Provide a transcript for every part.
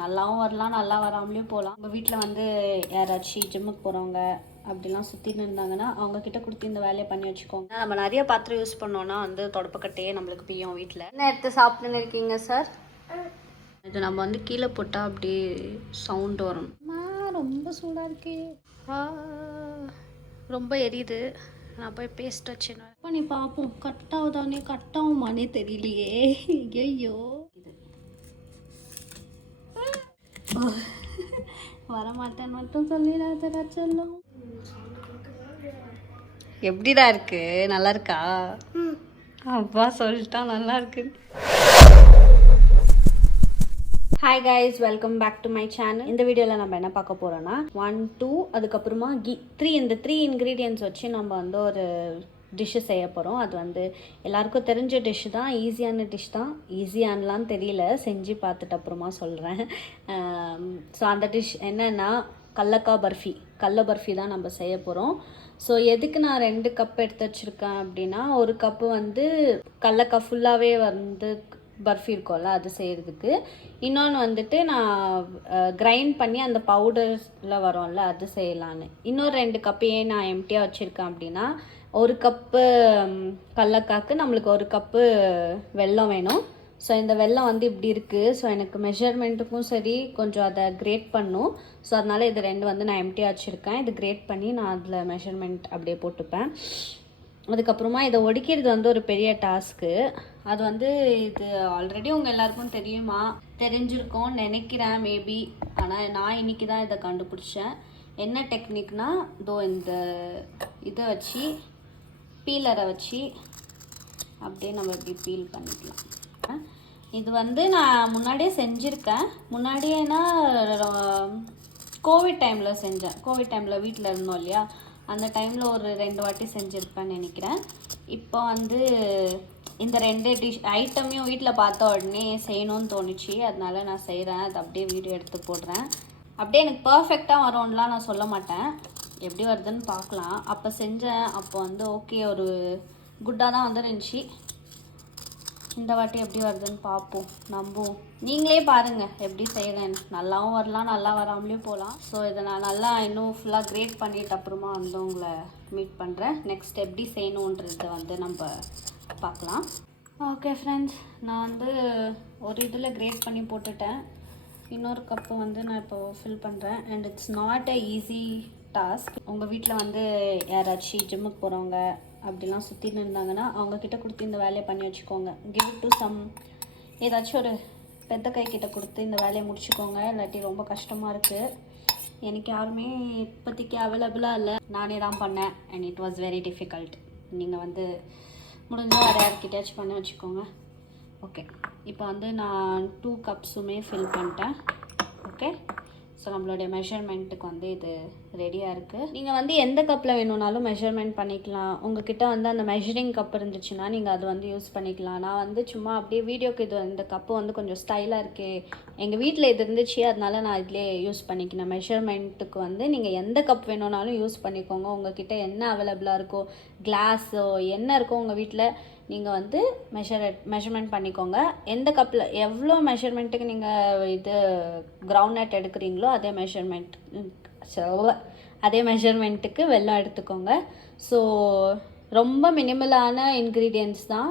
நல்லாவும் வரலாம், நல்லா வராமலேயும் போகலாம். உங்கள் வீட்டில் வந்து யாராச்சும் ஜிம்முக்கு போகிறவங்க அப்படிலாம் சுற்றின்னு இருந்தாங்கன்னா அவங்கக்கிட்ட கொடுத்து இந்த வேலையை பண்ணி வச்சுக்கோங்க. நம்ம நிறைய பாத்திரம் யூஸ் பண்ணோன்னா வந்து தொடப்பக்கட்டையே நம்மளுக்கு பியும் வீட்டில். என்ன எடுத்து சாப்பிட்டுன்னு இருக்கீங்க சார்? இது நம்ம வந்து கீழே போட்டால் அப்படியே சவுண்ட் வரும். ரொம்ப சூடாக இருக்கு, ரொம்ப எரியுது. நான் போய் பேஸ்ட் வச்சேன் பண்ணி பார்ப்போம். கட் ஆகுதானே, கட் ஆகுமானே தெரியலையே. ஐயோ வரமாட்டேன்னு மட்டும் சொல்லிடாதடா சொல்லும். எப்படிடா இருக்கு? நல்லா இருக்கா? அப்பா சொல்லிட்டா நல்லா இருக்கு. Hi guys, welcome back to my channel. இந்த வீடியோவில் நம்ம என்ன பார்க்க போகிறோன்னா 1 2 அதுக்கப்புறமா கீ 3 இந்த 3 இன்க்ரீடியன்ட்ஸ் வச்சு நம்ம வந்து ஒரு டிஷ்ஷு செய்ய போகிறோம். அது வந்து எல்லாருக்கும் தெரிஞ்ச டிஷ்ஷு தான், ஈஸியான டிஷ் தான். ஈஸியானலாம் தெரியல, செஞ்சு பார்த்துட்டு அப்புறமா சொல்கிறேன். ஸோ அந்த டிஷ் என்னென்னா கடலக்காய் பர்ஃபி. கடல பர்ஃபி தான் நம்ம செய்ய போகிறோம். ஸோ எதுக்கு நான் 2 கப் எடுத்து வச்சுருக்கேன் அப்படின்னா, ஒரு கப்பு வந்து கடலக்காய் ஃபுல்லாகவே வந்து பர்ஃபி இருக்கும்ல அது செய்கிறதுக்கு, இன்னொன்று வந்துட்டு நான் கிரைண்ட் பண்ணி அந்த பவுடரில் வரும்ல அது செய்யலான்னு. இன்னொரு 2 கப்பு ஏன் நான் எம்டியாக வச்சுருக்கேன் அப்படின்னா, ஒரு கப்பு கடலக்காய்க்கு நம்மளுக்கு ஒரு கப்பு வெல்லம் வேணும். ஸோ இந்த வெல்லம் வந்து இப்படி இருக்குது. ஸோ எனக்கு மெஷர்மெண்ட்டுக்கும் சரி கொஞ்சம் அதை கிரேட் பண்ணும். ஸோ அதனால் இது 2 வந்து நான் எம்டியாக வச்சுருக்கேன். இது கிரேட் பண்ணி நான் அதில் மெஷர்மெண்ட் அப்படியே போட்டுப்பேன். அதுக்கப்புறமா இதை ஒடிக்கிறது வந்து ஒரு பெரிய டாஸ்க்கு. அது வந்து இது ஆல்ரெடி உங்கள் எல்லாருக்கும் தெரிஞ்சிருக்கோன்னு நினைக்கிறேன் மேபி. ஆனால் நான் இன்றைக்கி தான் இதை கண்டுபிடிச்சேன். என்ன டெக்னிக்னால், இதோ இந்த இதை வச்சு பீலரை வச்சு அப்படியே நம்ம இப்படி பீல் பண்ணிக்கலாம். இது வந்து நான் முன்னாடியே செஞ்சுருக்கேன். முன்னாடியேனா கோவிட் டைமில் செஞ்சேன். கோவிட் டைமில் வீட்டில் இருந்தோம் இல்லையா, அந்த டைமில் ஒரு 2 வாட்டி செஞ்சுருப்பேன்னு நினைக்கிறேன். இப்போ வந்து இந்த 2 ஐட்டமையும் வீட்டில் பார்த்த உடனே செய்யணும்னு தோணுச்சு. அதனால நான் செய்கிறேன். அது அப்படியே வீடியோ எடுத்து போடுறேன். அப்படியே எனக்கு பர்ஃபெக்டாக வரும்லாம் நான் சொல்ல மாட்டேன், எப்படி வருதுன்னு பார்க்கலாம். அப்போ செஞ்சேன், அப்போ வந்து ஓகே ஒரு குட்டாக தான் வந்துருந்துச்சு. இந்த வாட்டி எப்படி வருதுன்னு பார்ப்போம், நம்புவோம். நீங்களே பாருங்கள் எப்படி செய்கிறேன்னு. நல்லாவும் வரலாம், நல்லா வராமலேயும் போகலாம். ஸோ இதை நான் நல்லா இன்னும் ஃபுல்லாக கிரேட் பண்ணிவிட்டு அப்புறமா வந்து உங்களை மீட் பண்ணுறேன். நெக்ஸ்ட் எப்படி செய்யணுன்றதை வந்து நம்ம பார்க்கலாம். ஓகே ஃப்ரெண்ட்ஸ், நான் வந்து ஒரு இதில் கிரேட் பண்ணி போட்டுட்டேன். இன்னொரு கப்பு வந்து நான் இப்போ ஃபில் பண்ணுறேன். And it's not a easy task. உங்கள் வீட்டில் வந்து யாராச்சும் ஜிம்முக்கு போகிறவங்க அப்படிலாம் சுற்றின்னு இருந்தாங்கன்னா அவங்கக்கிட்ட கொடுத்து இந்த வேலையை பண்ணி வச்சுக்கோங்க. கிவ் இட் டு சம், ஏதாச்சும் ஒரு பெத்த கைக்கிட்ட கொடுத்து இந்த வேலையை முடிச்சுக்கோங்க. இல்லாட்டி ரொம்ப கஷ்டமாக இருக்குது. எனக்கு யாருமே இப்போதைக்கு அவைலபிளாக இல்லை, நானே தான் பண்ணேன். And it was very difficult. நீங்கள் வந்து முடிஞ்சால் வேறு யார்கிட்டயாச்சும் பண்ணி வச்சுக்கோங்க. ஓகே, இப்போ வந்து நான் 2 கப்ஸுமே ஃபில் பண்ணிட்டேன். ஓகே, ஸோ நம்மளுடைய மெஷர்மெண்ட்டுக்கு வந்து இது ரெடியாக இருக்குது. நீங்கள் வந்து எந்த கப்பில் வேணும்னாலும் மெஷர்மெண்ட் பண்ணிக்கலாம். உங்ககிட்ட வந்து அந்த மெஷரிங் கப் இருந்துச்சுன்னா நீங்கள் அது வந்து யூஸ் பண்ணிக்கலாம். நான் வந்து சும்மா அப்படியே வீடியோக்கு இது இந்த கப்பு வந்து கொஞ்சம் ஸ்டைலாக இருக்கே, எங்கள் வீட்டில் இது இருந்துச்சு அதனால நான் இதிலே யூஸ் பண்ணிக்கினேன். மெஷர்மெண்ட்டுக்கு வந்து நீங்கள் எந்த கப் வேணும்னாலும் யூஸ் பண்ணிக்கோங்க. உங்ககிட்ட என்ன அவைலபிளாக இருக்கோ, கிளாஸோ என்ன இருக்கோ உங்கள் வீட்டில் நீங்கள் வந்து மெஷர்மெண்ட் பண்ணிக்கோங்க. எந்த கப்பில் எவ்வளோ மெஷர்மெண்ட்டுக்கு நீங்கள் இது கிரவுண்ட் நட் எடுக்கிறீங்களோ அதே மெஷர்மெண்ட்டுக்கு வெல்லம் எடுத்துக்கோங்க. ஸோ ரொம்ப மினிமலான இன்க்ரீடியன்ட்ஸ் தான்.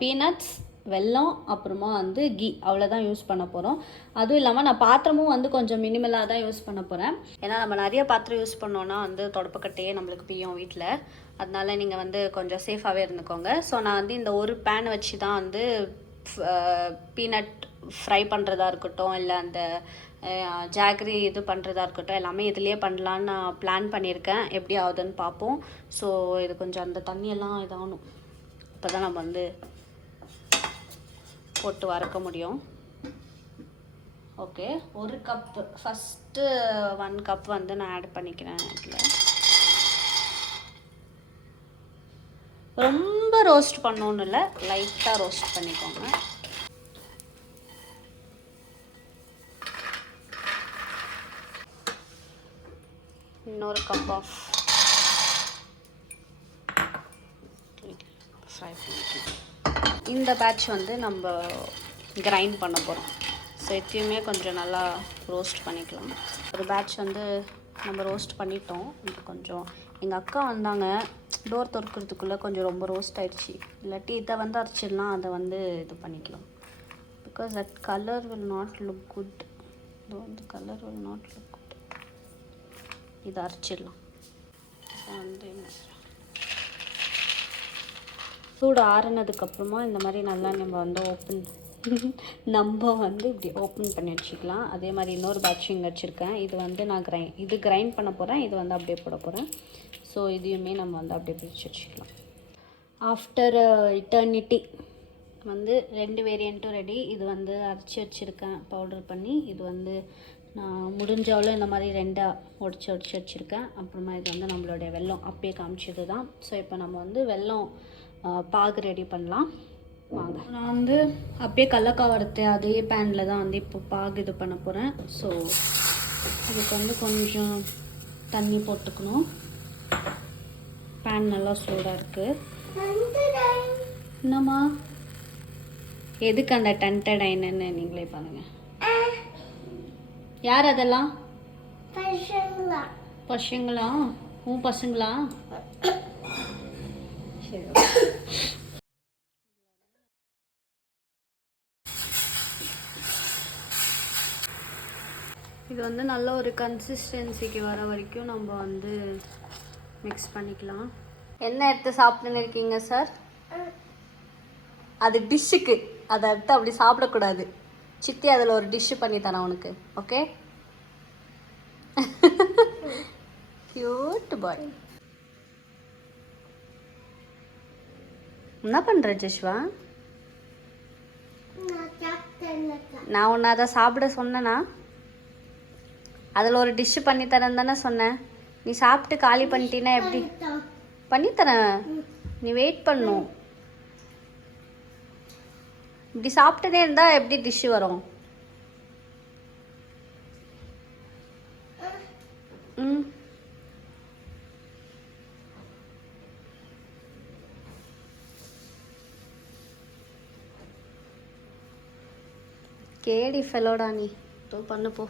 பீனட்ஸ், வெல்லம், அப்புறமா வந்து கீ, அவ்வளோதான் யூஸ் பண்ண போகிறோம். அதுவும் இல்லாமல் நான் பாத்திரமும் வந்து கொஞ்சம் மினிமலாக தான் யூஸ் பண்ண போகிறேன். ஏன்னா நம்ம நிறைய பாத்திரம் யூஸ் பண்ணோன்னா வந்து தொடப்பக்கட்டையே நம்மளுக்கு பியும் வீட்டில். அதனால நீங்கள் வந்து கொஞ்சம் சேஃபாகவே இருந்துக்கோங்க. ஸோ நான் வந்து இந்த ஒரு பேன் வச்சு தான் வந்து பீனட் ஃப்ரை பண்ணுறதா இருக்கட்டும், இல்லை அந்த ஜாகரி இது பண்ணுறதா இருக்கட்டும், எல்லாமே இதுலேயே பண்ணலான்னு நான் பிளான் பண்ணியிருக்கேன். எப்படி ஆகுதுன்னு பார்ப்போம். ஸோ இது கொஞ்சம் அந்த தண்ணியெல்லாம் இதாகணும், அப்போ தான் நம்ம வந்து போட்டு வறுக்க முடியும். ஓகே, ஒரு கப்பு ஃபஸ்ட்டு 1 கப் வந்து நான் ஆட் பண்ணிக்கிறேன். இதில் ரொம்ப ரோஸ்ட் பண்ணணுன்னு இல்லை, லைட்டாக ரோஸ்ட் பண்ணிக்கோங்க. இன்னொரு கப் ஆஃப் ஃப்ரை பண்ணிக்கலாம். இந்த பேட்ச் வந்து நம்ம கிரைண்ட் பண்ண போகிறோம். ஸோ எத்தையுமே கொஞ்சம் நல்லா ரோஸ்ட் பண்ணிக்கலாம். ஒரு பேட்ச் வந்து நம்ம ரோஸ்ட் பண்ணிட்டோம். இப்போ கொஞ்சம் எங்கள் அக்கா வந்தாங்க, டோர் திறக்கிறதுக்குள்ளே கொஞ்சம் ரொம்ப ரோஸ்ட் ஆகிடுச்சு. இல்லாட்டி இதை வந்து அரைச்சிடலாம், அதை வந்து இது பண்ணிக்கலாம். Because that colour will not look good. இது வந்து colour will not look good. இதை அரைச்சிடலாம். வந்து சூடு ஆறுனதுக்கப்புறமா இந்த மாதிரி நல்லா நம்ம வந்து இப்படி ஓப்பன் பண்ணி வச்சுக்கலாம். அதே மாதிரி இன்னொரு பேட்ச் இங்கே வச்சுருக்கேன். இது வந்து நான் கிரைண்ட் பண்ண போகிறேன். இது வந்து அப்படியே போட போகிறேன். ஸோ இதையுமே நம்ம வந்து அப்படியே பிரித்து வச்சுக்கலாம். ஆஃப்டர் இட்டர்னிட்டி வந்து 2 வேரியண்ட்டும் ரெடி. இது வந்து அரைச்சி வச்சுருக்கேன் பவுடர் பண்ணி. இது வந்து நான் முடிஞ்சவளோ இந்த மாதிரி 2 உடச்சி வச்சுருக்கேன். அப்புறமா இது வந்து நம்மளுடைய வெல்லம் அப்பயே காமிச்சது தான். ஸோ இப்போ நம்ம வந்து வெல்லம் பாகு ரெடி பண்ணலாம் வாங்க. நான் வந்து அப்படியே கடலக்காய் வறுத்து அதே பேனில் தான் வந்து இப்போ பாகு இது பண்ண போகிறேன். ஸோ இதுக்கு வந்து கொஞ்சம் தண்ணி போட்டுக்கணும். பேன் நல்லா சூடாக இருக்குது. என்னம்மா எதுக்கு அந்த டன்டடைன்னு நீங்களே பாருங்கள். யார் அதெல்லாம்? பசங்களா? உன் பசங்களா? சரி. இது வந்து நல்ல ஒரு கன்சிஸ்டன்சிக்கு வர வரைக்கும் நம்ம வந்து மிக்ஸ் பண்ணிக்கலாம். என்ன எடுத்து சாப்பிட்டுன்னு இருக்கீங்க சார்? அது டிஷ்ஷுக்கு, அதை எடுத்து அப்படி சாப்பிடக்கூடாது. சித்தி அதில் ஒரு டிஷ்ஷு பண்ணி தரேன் உனக்கு. ஓகே? கியூட் பாய். என்ன பண்ணுற ஜெஷ்வா? நான் உன்னை அதை சாப்பிட சொன்னேனா? அதில் ஒரு டிஷ்ஷு பண்ணித்தரேன் தானே சொன்னேன். நீ சாப்பிட்டு காலி பண்ணிட்டீன்னா எப்படி? பண்ணித்தரேன், நீ வெயிட் பண்ணும். இப்படி சாப்பிட்டதே இருந்தால் எப்படி டிஷ்ஷு வரும்? ம் கேடி ஃபெலோடா நீ. பண்ணு போ.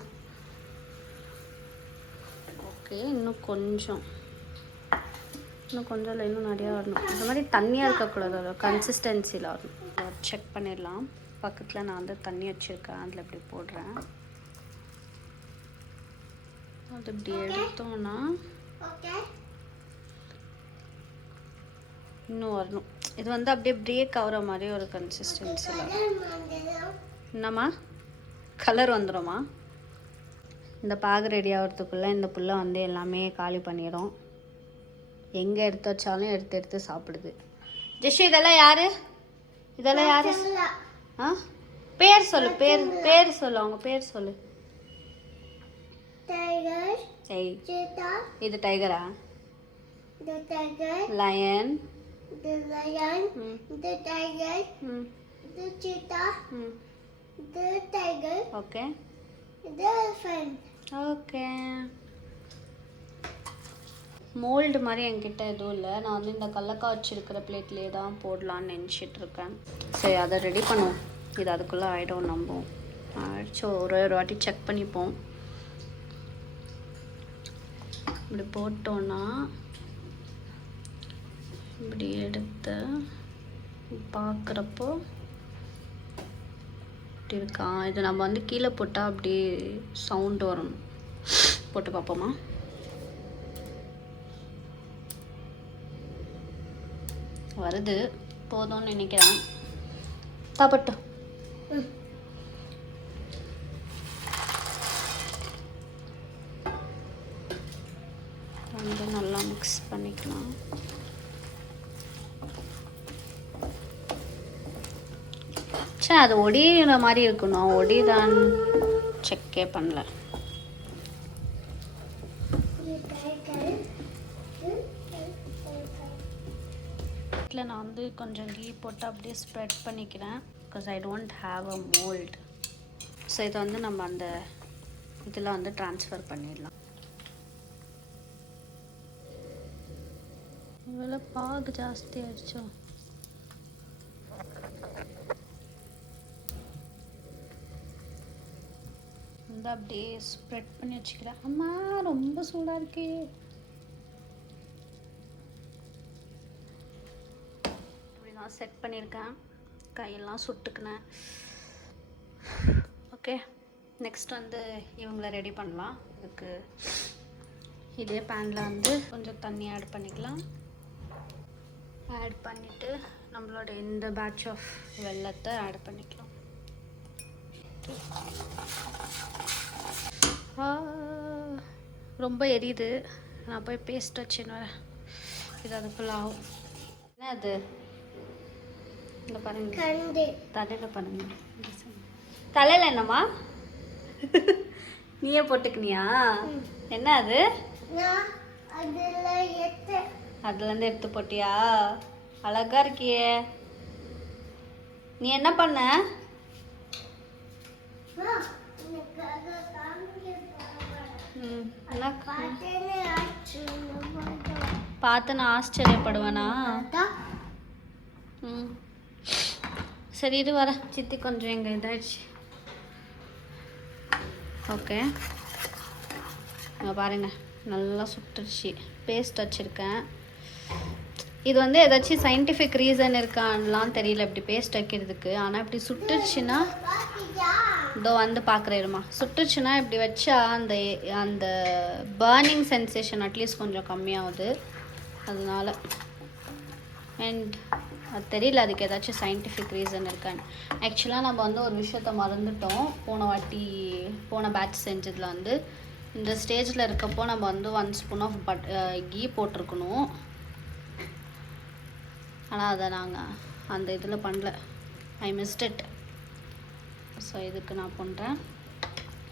ஓகே, இன்னும் கொஞ்சம் இல்லை, இன்னும் நிறையா வரணும். இந்த மாதிரி தண்ணியாக இருக்கக்கூடாது, அதோட கன்சிஸ்டன்சியில் வரணும். செக் பண்ணிடலாம். பக்கத்தில் நான் வந்து தண்ணி வச்சுருக்கேன், அதில் இப்படி போடுறேன். அது இப்படி எடுத்தோன்னா இன்னும் வரணும். இது வந்து அப்படியே பிரேக் ஆகிற மாதிரி ஒரு கன்சிஸ்டன்சியில். என்னம்மா கலர் வந்துடும்மா? இந்த பாகு ரெடி ஆகிறதுக்குள்ளே இந்த புல்லை வந்து எல்லாமே காலி பண்ணிடும். எங்கே எடுத்து வச்சாலும் எடுத்து சாப்பிடுது. ஜெஷு, இதெல்லாம் யாரு? இதெல்லாம் யாரு? ஆ, பேர் சொல்லு. பேர் சொல்லு, அவங்க பேர் சொல்லு. இது டைகரா? லயன். Okay okay. மோல்டு மாதிரி என்கிட்ட எதுவும் இல்லை. நான் வந்து இந்த கடலக்காய் வச்சுருக்கிற பிளேட்லேயே தான் போடலான்னு நினச்சிட்ருக்கேன். சரி, அதை ரெடி பண்ணுவோம். இது அதுக்குள்ளே ஆகிடும். நம்புவோம் ஆயிடுச்சு. ஒரு வாட்டி செக் பண்ணிப்போம். இப்படி போட்டோன்னா இப்படி எடுத்து பார்க்குறப்போ இப்படி இருக்கா. இது நம்ம வந்து கீழே போட்டால் அப்படியே சவுண்டு வரணும். போட்டு பார்ப்போமா? வருது, போதும்னு நினைக்கிறேன். தாப்பட்டும். வந்து நல்லா மிக்ஸ் பண்ணிக்கலாம். சரி, அது ஒடிகிற மாதிரி இருக்கணும். ஒடிதான் செக்கே பண்ணல. இதில் நான் வந்து கொஞ்சம் கீ போட்டு அப்படியே ஸ்ப்ரெட் பண்ணிக்கிறேன். Because I don't have a mould. So இதை வந்து நம்ம அந்த இதில் வந்து ட்ரான்ஸ்ஃபர் பண்ணிடலாம். இவ்வளோ பாகு ஜாஸ்தி ஆயிடுச்சோ. வந்து அப்படியே ஸ்ப்ரெட் பண்ணி வச்சுக்கிறேன். அம்மா ரொம்ப சூடாக இருக்கு. இப்படி நான் செட் பண்ணியிருக்கேன். கையெல்லாம் சுட்டுக்கினேன். ஓகே, நெக்ஸ்ட் வந்து இவங்களை ரெடி பண்ணலாம். இதுக்கு இதே பேனில் வந்து கொஞ்சம் தண்ணி ஆட் பண்ணிக்கலாம். ஆட் பண்ணிவிட்டு நம்மளோட இந்த பேட்ச் ஆஃப் வெல்லத்தை ஆட் பண்ணிக்கலாம். ரொம்ப எரியுது. நான் போய் பேஸ்ட் வச்சுன்னு வரேன். இது அதுக்குள்ள ஆகும். என்ன அது? இங்கே பாருங்க, தலையில் பாருங்க. தலையில் என்னம்மா? நீயே போட்டுக்கினியா? என்ன அது? அதுலேருந்து எடுத்து போட்டியா? அழகா இருக்கியே. நீ என்ன பண்ண? பார்த்து நான் ஆச்சரியப்படுவேனா? சரி இது வர சித்தி கொஞ்சம் எங்க இதாயிடுச்சு. ஓகே, பாருங்க நல்லா சுட்டுருச்சு. பேஸ்ட் வச்சுருக்கேன். இது வந்து ஏதாச்சும் சயின்டிஃபிக் ரீசன் இருக்கான்லாம் தெரியல இப்படி பேஸ்ட் வைக்கிறதுக்கு. ஆனால் இப்படி சுட்டுருச்சுன்னா இதோ வந்து பார்க்குறேருமா. சுட்டுருச்சுன்னா இப்படி வச்சா அந்த அந்த பர்னிங் சென்சேஷன் அட்லீஸ்ட் கொஞ்சம் கம்மியாகுது. அதனால அண்ட் அது தெரியல அதுக்கு ஏதாச்சும் சயின்டிஃபிக் ரீசன் இருக்கான்னு. ஆக்சுவலாக நம்ம வந்து ஒரு விஷயத்த மறந்துட்டோம். போன பேட்ச் செஞ்சதில் வந்து இந்த ஸ்டேஜில் இருக்கப்போ நம்ம வந்து 1 ஸ்பூன் ஆஃப் கீ போட்டிருக்கணும். ஆனால் அதை நாங்கள் அந்த இதில் பண்ணல. I missed it. ஸோ இதுக்கு நான் பண்ணுறேன்.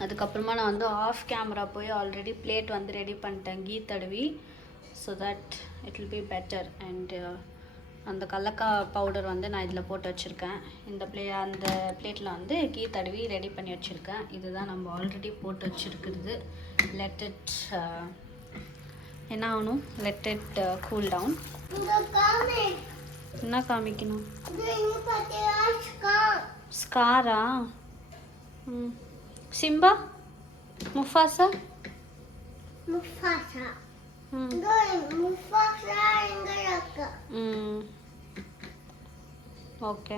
அதுக்கப்புறமா நான் வந்து ஆஃப் கேமரா போய் ஆல்ரெடி பிளேட் வந்து ரெடி பண்ணிட்டேன் கீ தடவி. So that it will be better. And அந்த கடலக்காய் பவுடர் வந்து நான் இதில் போட்டு வச்சுருக்கேன். அந்த பிளேட்டில் வந்து கீ தடவி ரெடி பண்ணி வச்சுருக்கேன். இதுதான் நம்ம ஆல்ரெடி போட்டு வச்சுருக்குறது. லெட் இட் என்ன ஆகணும்? Let it cool down. என்ன காமிக்கணும்? ஸ்காரா? சிம்பா? முஃபாசா? ஓகே,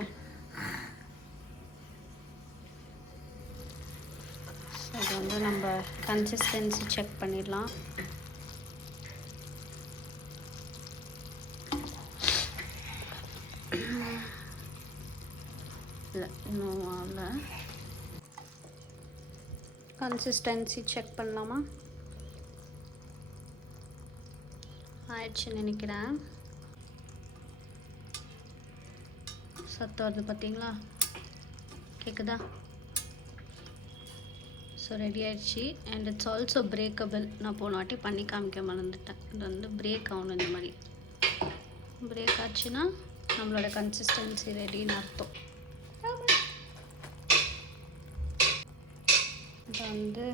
இது வந்து நம்ம கன்சிஸ்டன்சி செக் பண்ணிடலாம். இல்லை இன்னும் ஆகல. கன்சிஸ்டன்சி செக் பண்ணலாமா? ஆயிடுச்சுன்னு நினைக்கிறேன். சத்தம் வருது பார்த்தீங்களா? கேட்குதா? ஸோ ரெடி ஆயிடுச்சு. And it's also breakable. நான் போன வாட்டி பண்ணி காமிக்க மறந்துட்டேன். இது வந்து பிரேக் ஆகணும். இந்த மாதிரி பிரேக் ஆச்சுன்னா நம்மளோட கன்சிஸ்டன்சி ரெடின்னு அர்த்தம். இது வந்து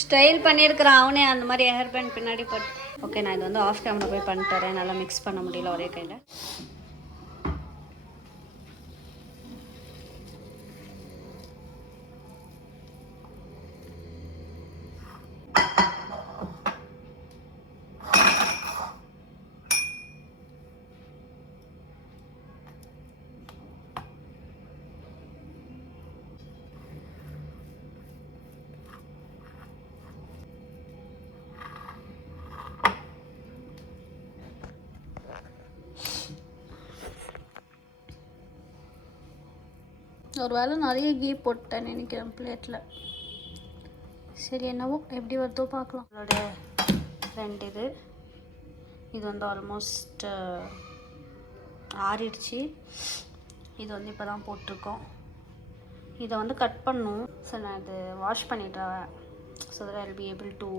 ஸ்டைல் பண்ணியிருக்கிறான் அவனே அந்த மாதிரி ஹேர் பேண்ட் பின்னாடி போட்டு. ஓகே, நான் இது வந்து ஆஃப் கேமரா போய் பண்ணிட்டு வரேன். நல்லா மிக்ஸ் பண்ண முடியல ஒரே கையில். ஒரு வேளை நிறைய கீ போட்டேன் நினைக்கிறேன் பிளேட்டில். சரி, என்னவோ எப்படி வருதோ பார்க்கலாம். அதோட ரெண்டு இது வந்து ஆல்மோஸ்ட் ஆறிடுச்சு. இது வந்து இப்போ தான் போட்டிருக்கோம். இதை வந்து கட் பண்ணும். ஸோ நான் இது வாஷ் பண்ணிட்டேன். So that I will be able to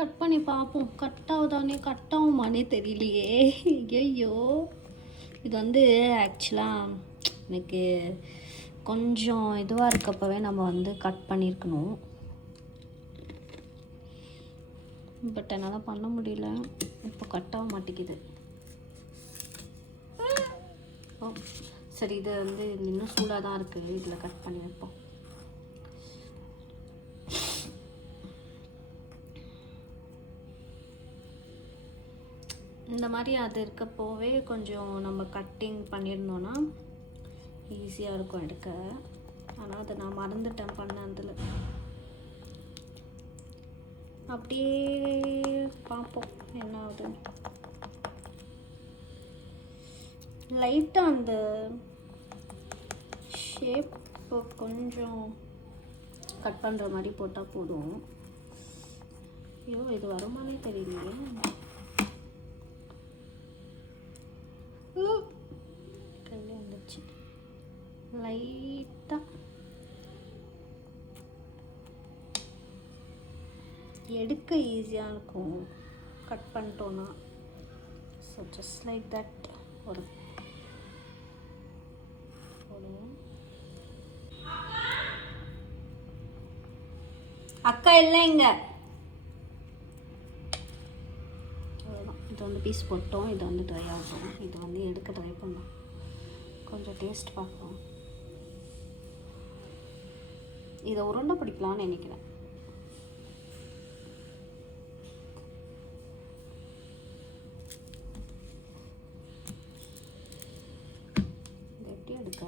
cut பண்ணி பார்ப்போம். கட் ஆகுதானே கட் ஆகுமானே தெரியலையே. ஐயோ, இது வந்து ஆக்சுவலாக எனக்கு கொஞ்சம் இதுவாக இருக்கப்பவே நம்ம வந்து கட் பண்ணியிருக்கணும். பட் என்னால் பண்ண முடியல. இப்போ கட் ஆக மாட்டேங்குது. ஓ சரி, இது வந்து இன்னும் சூடாக தான் இருக்குது. இதில் கட் பண்ணி வைப்போம். இந்த மாதிரி அது இருக்கப்போவே கொஞ்சம் நம்ம கட்டிங் பண்ணியிருந்தோன்னா ஈஸியாக இருக்கும் எடுக்க. ஆனால் அதை நான் மறந்துட்டேன் பண்ண. அதில் அப்படியே பார்ப்போம் என்ன ஆகுது. லைட்டாக அந்த ஷேப் கொஞ்சம் கட் பண்ணுற மாதிரி போட்டால் போதும். ஐயோ இது வருமானே தெரியலையே. கையில் வந்துடுச்சு. லைட்டாக எடுக்க ஈஸியாக இருக்கும் கட் பண்ணிட்டோன்னா. So just like that. ஒரு அக்கா இல்லை இங்கே. அவ்வளோதான். இது வந்து பீஸ் போட்டோம். இது வந்து ட்ரை ஆகும். இது வந்து எடுக்க ட்ரை பண்ணோம். கொஞ்சம் டேஸ்ட் பார்ப்போம். இதை உருண்டை பிடிக்கலான்னு நினைக்கிறேன். இது எப்படி எடுக்க?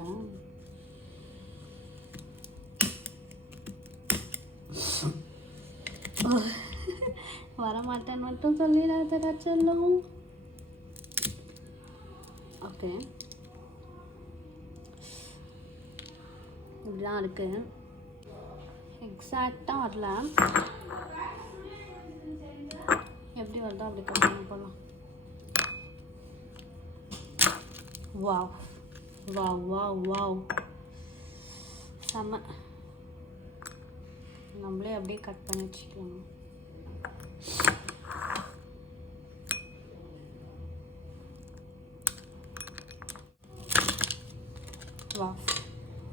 வரமாட்டேன்னு மட்டும் சொல்லிடாதடா சொல்லும். ஓகே, இப்படிதான் இருக்கு. எக்ஸாக்டாக வரல. எப்படி வருதோ அப்படி கட் பண்ண போகலாம். வாவ் வாவ் வாவ் வாவ், செம்ம. நம்மளே அப்படியே கட் பண்ணி வச்சுக்கலாம். வா,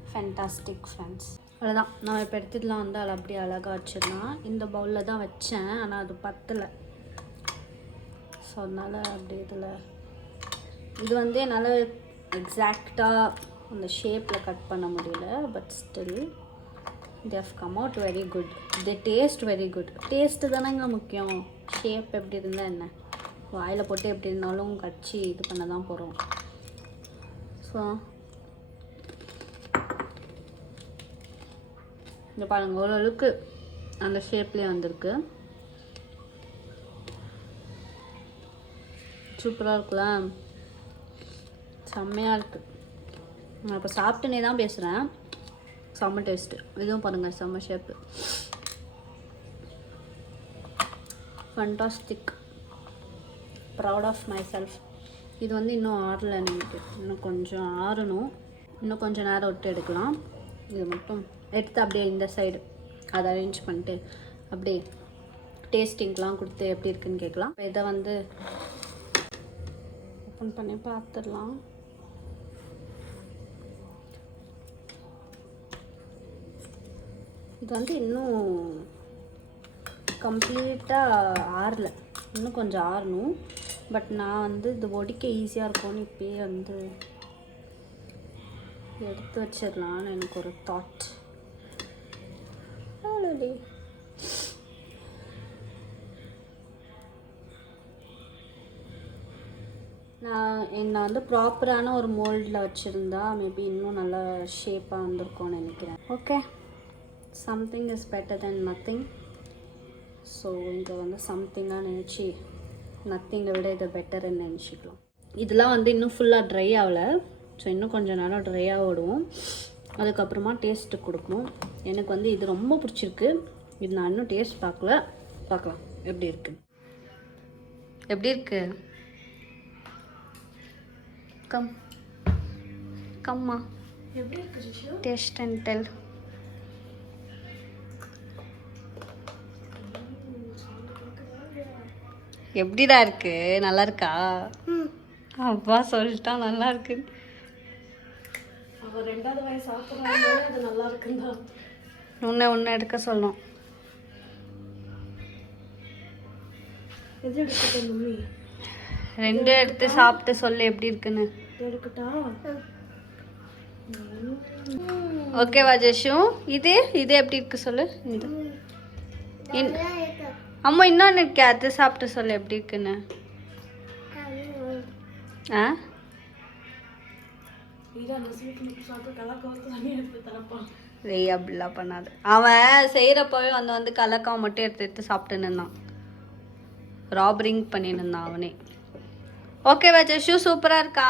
ஃபேண்டாஸ்டிக் ஃப்ரெண்ட்ஸ். அவ்வளோதான். நான் இப்போ எடுத்துக்கலாம் வந்து அதை அப்படியே அழகாக வச்சிடலாம். இந்த பவுலில் தான் வச்சேன், ஆனால் அது பத்தலை. ஸோ அதனால் அப்படியே இதில் இது வந்து என்னால் எக்ஸாக்டாக அந்த ஷேப்பில் கட் பண்ண முடியல. But still they have come out very good. they taste very good. Taste தானேங்க முக்கியம். ஷேப் எப்படி இருந்தால் என்ன, வாயில் போட்டு எப்படி இருந்தாலும் கட்சி இது பண்ண தான் போகிறோம். ஸோ இந்த பாருங்கள், ஓரளவுக்கு அந்த ஷேப்லேயே வந்திருக்கு. சூப்பராக இருக்குல்ல, செம்மையாக இருக்குது. நான் இப்போ சாப்பிட்டுனே தான் பேசுகிறேன். செம்ம டேஸ்ட்டு. இதுவும் பாருங்கள், செம்ம shape. Fantastic. Proud of myself. இது வந்து இன்னும் ஆறலை எனக்கு. இன்னும் கொஞ்சம் ஆறணும். இன்னும் கொஞ்சம் நேரம் விட்டு எடுக்கலாம். இது மட்டும் எடுத்து அப்படியே இந்த சைடு அதை அரேஞ்ச் பண்ணிட்டு அப்படியே டேஸ்டிங்லாம் கொடுத்து எப்படி இருக்குன்னு கேட்கலாம். இப்போ இதை வந்து ஓப்பன் பண்ணி பார்த்துடலாம். இது வந்து இன்னும் கம்ப்ளீட்டாக ஆறலை. இன்னும் கொஞ்சம் ஆறணும். பட் நான் வந்து இது ஒடிக்க ஈஸியாக இருக்கும்னு இப்போயே வந்து எடுத்து வச்சிடலான்னு எனக்கு ஒரு தாட். நான் வந்து ப்ராப்பரான ஒரு மோல்டில் வச்சுருந்தா மேபி இன்னும் நல்லா ஷேப்பாக வந்திருக்கும்னு நினைக்கிறேன். Okay, something is better then nothing. So இதை வந்து சம்திங்காக நினச்சி நத்திங்கை விட இதை பெட்டர்ன்னு நினச்சிக்கலாம். இதெல்லாம் வந்து இன்னும் ஃபுல்லாக ட்ரை ஆகலை. ஸோ இன்னும் கொஞ்சம் நேரம் ட்ரையாக விடுவோம். அதுக்கப்புறமா டேஸ்ட்டு கொடுக்கணும். எனக்கு வந்து இது ரொம்ப பிடிச்சிருக்கு. இது நான் இன்னும் டேஸ்ட் பார்க்கலாம் எப்படி இருக்குது. எப்படி இருக்கு? கம்மா எப்படி இருக்கு? Taste and tell. எப்படிடா இருக்கு? நல்லா இருக்கா? அப்பா சொல்லிட்டா நல்லா இருக்கு. அவன் 2வது வாய் சாப்பிட்றாங்க, அது நல்லா இருக்குன்னா உன்னை எடுக்க சொல்லணும். எது எடுக்கட்டா மம்மி? ரெண்டு எடுத்து சாப்பிட்டு சொல்லு எப்படி இருக்குன்னு. எடுக்கட்டா? ஓகேவா ஜெஷு? இது இது எப்படி இருக்கு சொல்லு. இந்த அம்மா இன்னொன்று இருக்கு, அது சாப்பிட்டு சொல்லு எப்படி இருக்குன்னு. ஆ வெய் அப்படிலாம் பண்ணாது. அவன் செய்கிறப்பவே வந்து கலக்காவை மட்டும் எடுத்து எடுத்து சாப்பிட்டு நின்னான். ராபரிங் பண்ணின்னு இருந்தான் அவனே. ஓகேவா ஜெஷு? சூப்பராக இருக்கா?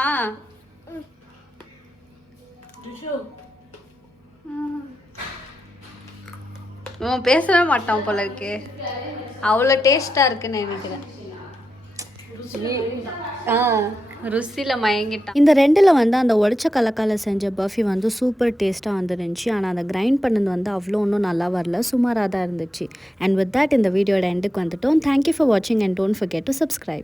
அவன் பேசவே மாட்டான் போல இருக்கு. அவ்வளோ டேஸ்ட்டாக இருக்குன்னு நினைக்கிறேன். ருசியில் மயங்கிட்டான். இந்த ரெண்டில் வந்து அந்த உடச்ச கலக்கால செஞ்ச பர்ஃபி வந்து சூப்பர் டேஸ்ட்டாக வந்துருந்துச்சு. ஆனால் அந்த கிரைண்ட் பண்ணது வந்து அவ்வளோ ஒன்றும் நல்லா வரல, சுமாராக தான் இருந்துச்சு. அண்ட் வித் தட் இந்த வீடியோட எண்டுக்கு வந்துட்டோம். தேங்க்யூ ஃபார் வாட்சிங் and don't forget to subscribe.